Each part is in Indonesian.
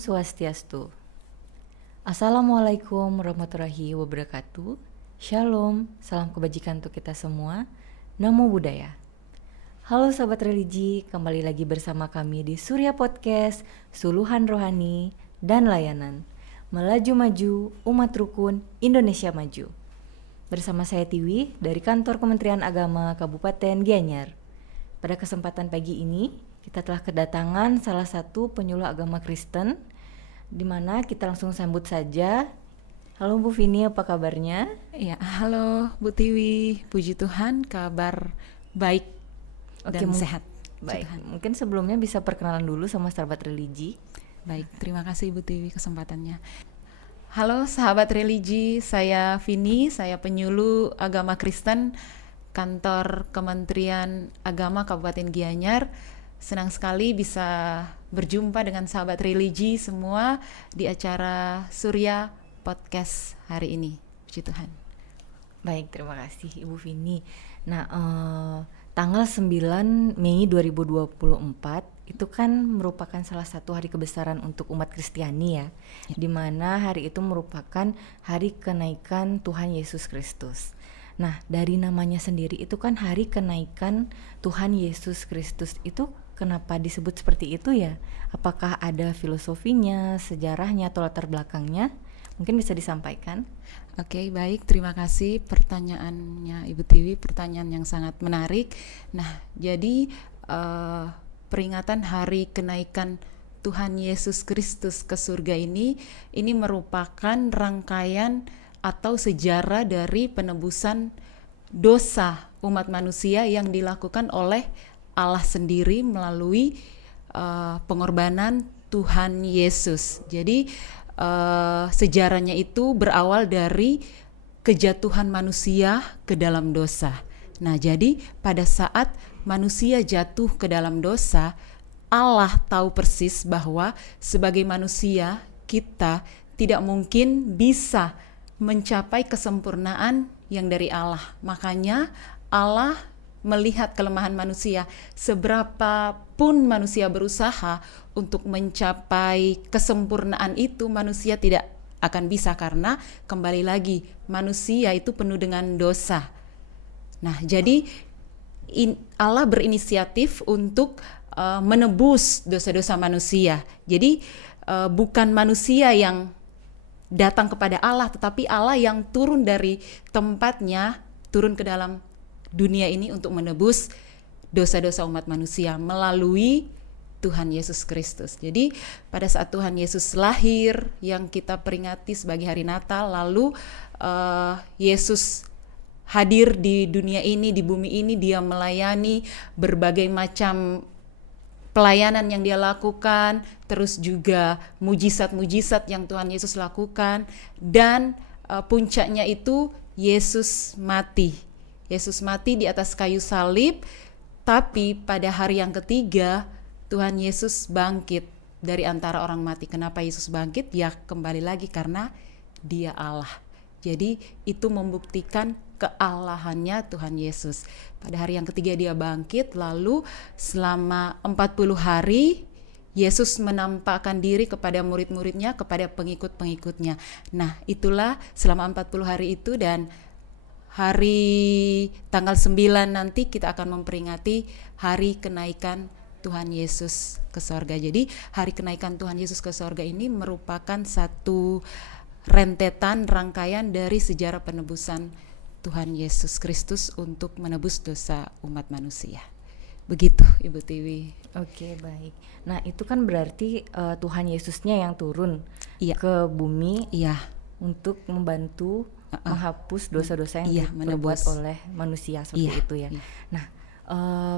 Swastiastu. Assalamualaikum warahmatullahi wabarakatuh. Shalom, salam kebajikan untuk kita semua. Namo Buddhaya. Halo sahabat religi, kembali lagi bersama kami di Surya Podcast, Suluhan Rohani dan Layanan. Melaju maju, umat rukun, Indonesia maju. Bersama saya Tiwi dari Kantor Kementerian Agama Kabupaten Gianyar. Pada kesempatan pagi ini, kita telah kedatangan salah satu penyuluh agama Kristen, di mana kita langsung sambut saja. Halo Bu Vini, apa kabarnya? Ya, halo Bu Tiwi, puji Tuhan, kabar baik dan sehat. Baik, mungkin sebelumnya bisa perkenalan dulu sama sahabat religi. Baik, terima kasih Bu Tiwi kesempatannya. Halo sahabat religi, saya Vini, saya penyuluh agama Kristen, Kantor Kementerian Agama Kabupaten Gianyar. Senang sekali bisa berjumpa dengan sahabat religi semua di acara Surya Podcast hari ini. Puji Tuhan. Baik, terima kasih Ibu Vini. Nah, tanggal 9 Mei 2024 itu kan merupakan salah satu hari kebesaran untuk umat Kristiani ya. Di mana hari itu merupakan hari kenaikan Tuhan Yesus Kristus. Nah, dari namanya sendiri itu kan hari kenaikan Tuhan Yesus Kristus. Itu kenapa disebut seperti itu ya? Apakah ada filosofinya, sejarahnya, atau latar belakangnya? Mungkin bisa disampaikan. Oke, baik. Terima kasih pertanyaannya Ibu Tiwi, pertanyaan yang sangat menarik. Nah, jadi peringatan hari kenaikan Tuhan Yesus Kristus ke surga ini merupakan rangkaian atau sejarah dari penebusan dosa umat manusia yang dilakukan oleh Allah sendiri melalui pengorbanan Tuhan Yesus. Jadi sejarahnya itu berawal dari kejatuhan manusia ke dalam dosa. Nah, jadi pada saat manusia jatuh ke dalam dosa, Allah tahu persis bahwa sebagai manusia kita tidak mungkin bisa mencapai kesempurnaan yang dari Allah. Makanya Allah melihat kelemahan manusia. Seberapa pun manusia berusaha untuk mencapai kesempurnaan itu, manusia tidak akan bisa, karena kembali lagi manusia itu penuh dengan dosa. Nah, jadi Allah berinisiatif untuk menebus dosa-dosa manusia. Jadi bukan manusia yang datang kepada Allah, tetapi Allah yang turun dari tempatnya, turun ke dalam dunia ini untuk menebus dosa-dosa umat manusia melalui Tuhan Yesus Kristus. Jadi pada saat Tuhan Yesus lahir yang kita peringati sebagai hari Natal, lalu Yesus hadir di dunia ini, di bumi ini, dia melayani berbagai macam pelayanan yang dia lakukan, terus juga mujizat-mujizat yang Tuhan Yesus lakukan, dan puncaknya itu Yesus mati. Yesus mati di atas kayu salib, tapi pada hari yang ketiga Tuhan Yesus bangkit dari antara orang mati. Kenapa Yesus bangkit? Ya kembali lagi karena dia Allah. Jadi itu membuktikan kealahannya Tuhan Yesus. Pada hari yang ketiga dia bangkit, lalu selama 40 hari Yesus menampakkan diri kepada murid-muridnya, kepada pengikut-pengikutnya. Nah, itulah selama 40 hari itu, dan hari tanggal 9 nanti kita akan memperingati hari kenaikan Tuhan Yesus ke sorga. Jadi hari kenaikan Tuhan Yesus ke sorga ini merupakan satu rentetan rangkaian dari sejarah penebusan Tuhan Yesus Kristus untuk menebus dosa umat manusia. Begitu Ibu Tiwi. Oke, baik. Nah, itu kan berarti Tuhan Yesusnya yang turun ke bumi untuk membantu menghapus dosa-dosa yang diperbuat oleh manusia seperti itu ya. Nah,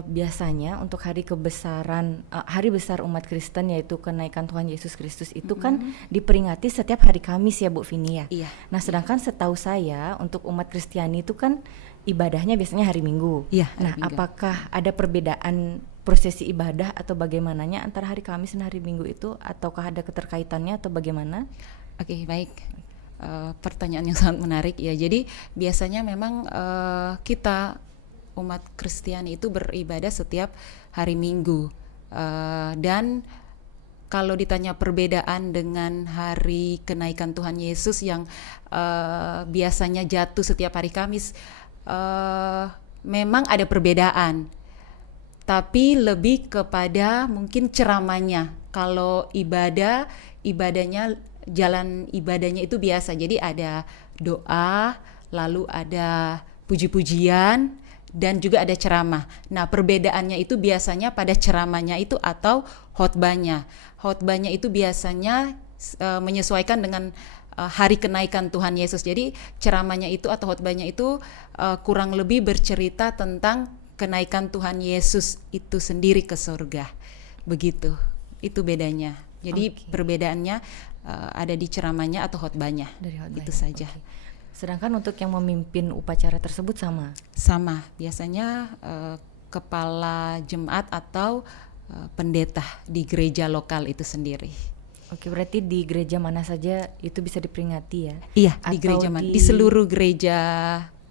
biasanya untuk hari kebesaran, hari besar umat Kristen, yaitu kenaikan Tuhan Yesus Kristus itu kan diperingati setiap hari Kamis ya Bu Vini ya. Nah, sedangkan setahu saya untuk umat Kristiani itu kan ibadahnya biasanya hari Minggu. Nah, apakah ada perbedaan prosesi ibadah atau bagaimananya antara hari Kamis dan hari Minggu itu, ataukah ada keterkaitannya atau bagaimana? Oke, baik. Pertanyaan yang sangat menarik ya. Jadi biasanya memang kita umat Kristiani itu beribadah setiap hari Minggu, dan kalau ditanya perbedaan dengan hari kenaikan Tuhan Yesus yang biasanya jatuh setiap hari Kamis, memang ada perbedaan, tapi lebih kepada mungkin ceramahnya. Kalau ibadahnya, jalan ibadahnya itu biasa, jadi ada doa, lalu ada puji-pujian, dan juga ada ceramah. Nah, perbedaannya itu biasanya pada ceramahnya itu atau khotbahnya. Khotbahnya itu biasanya menyesuaikan dengan hari kenaikan Tuhan Yesus. Jadi ceramahnya itu atau khotbahnya itu kurang lebih bercerita tentang kenaikan Tuhan Yesus itu sendiri ke surga. Begitu. Itu bedanya. Jadi perbedaannya ada di ceramahnya atau khotbahnya. Itu saja. Sedangkan untuk yang memimpin upacara tersebut sama, biasanya kepala jemaat atau pendeta di gereja lokal itu sendiri. Oke, berarti di gereja mana saja itu bisa diperingati ya? Iya, di gereja mana? Di seluruh gereja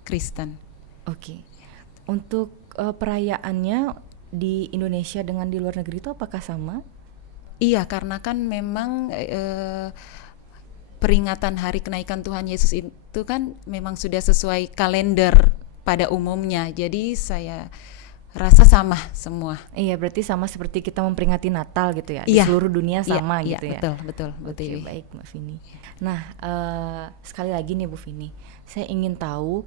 Kristen. Oke. Untuk perayaannya di Indonesia dengan di luar negeri itu apakah sama? Iya, karena kan memang peringatan hari kenaikan Tuhan Yesus itu kan memang sudah sesuai kalender pada umumnya. Jadi saya rasa sama semua. Iya, berarti sama seperti kita memperingati Natal gitu ya. Di seluruh dunia sama gitu ya. Betul. Oke, baik Mbak Vini. Nah, sekali lagi nih Bu Vini, saya ingin tahu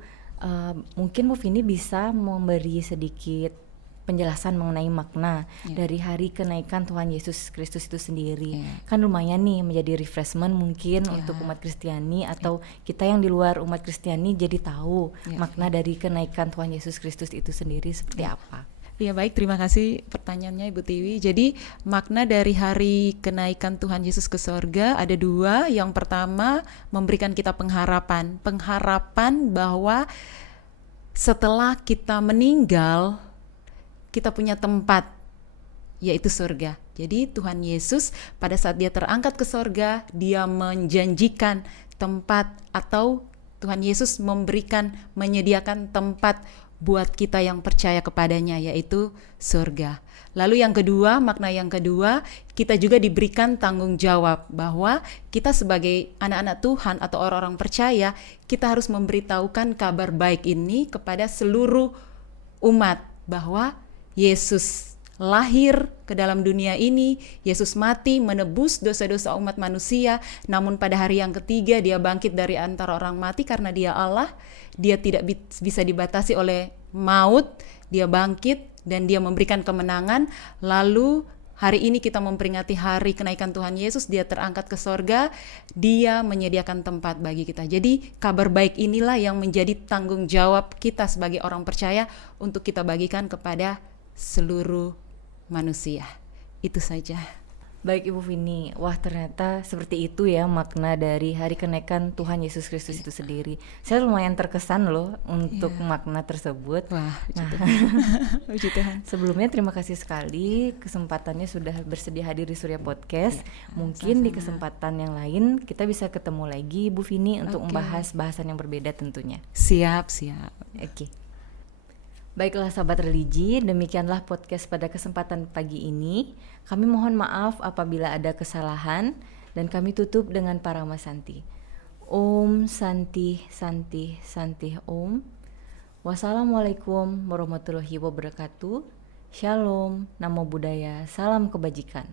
mungkin Bu Vini bisa memberi sedikit penjelasan mengenai makna dari hari kenaikan Tuhan Yesus Kristus itu sendiri. Kan lumayan nih menjadi refreshment mungkin untuk umat Kristiani atau kita yang di luar umat Kristiani jadi tahu makna dari kenaikan Tuhan Yesus Kristus itu sendiri seperti apa. Ya, baik, terima kasih pertanyaannya Ibu Tiwi. Jadi makna dari hari kenaikan Tuhan Yesus ke sorga ada dua. Yang pertama, memberikan kita pengharapan bahwa setelah kita meninggal kita punya tempat, yaitu surga. Jadi Tuhan Yesus pada saat dia terangkat ke surga, dia menjanjikan tempat, atau Tuhan Yesus menyediakan tempat buat kita yang percaya kepadanya, yaitu surga. Lalu yang kedua, makna yang kedua, kita juga diberikan tanggung jawab bahwa kita sebagai anak-anak Tuhan atau orang-orang percaya, kita harus memberitahukan kabar baik ini kepada seluruh umat bahwa Yesus lahir ke dalam dunia ini, Yesus mati menebus dosa-dosa umat manusia, namun pada hari yang ketiga dia bangkit dari antara orang mati karena dia Allah, dia tidak bisa dibatasi oleh maut, dia bangkit dan dia memberikan kemenangan. Lalu hari ini kita memperingati hari kenaikan Tuhan Yesus, dia terangkat ke sorga, dia menyediakan tempat bagi kita. Jadi kabar baik inilah yang menjadi tanggung jawab kita sebagai orang percaya untuk kita bagikan kepada seluruh manusia. Itu saja. Baik Ibu Vini, wah ternyata seperti itu ya makna dari hari kenaikan Tuhan Yesus Kristus itu sendiri. Saya lumayan terkesan loh untuk makna tersebut. Wah, puji Tuhan. Sebelumnya terima kasih sekali kesempatannya sudah bersedia hadir di Surya Podcast. Mungkin di kesempatan yang lain kita bisa ketemu lagi Bu Vini untuk membahas bahasan yang berbeda tentunya. Siap. Oke. Baiklah sahabat religi, demikianlah podcast pada kesempatan pagi ini. Kami mohon maaf apabila ada kesalahan dan kami tutup dengan Parama Santi. Om Santi Santi Santi Om. Wassalamualaikum warahmatullahi wabarakatuh. Shalom, Namo Buddhaya, salam kebajikan.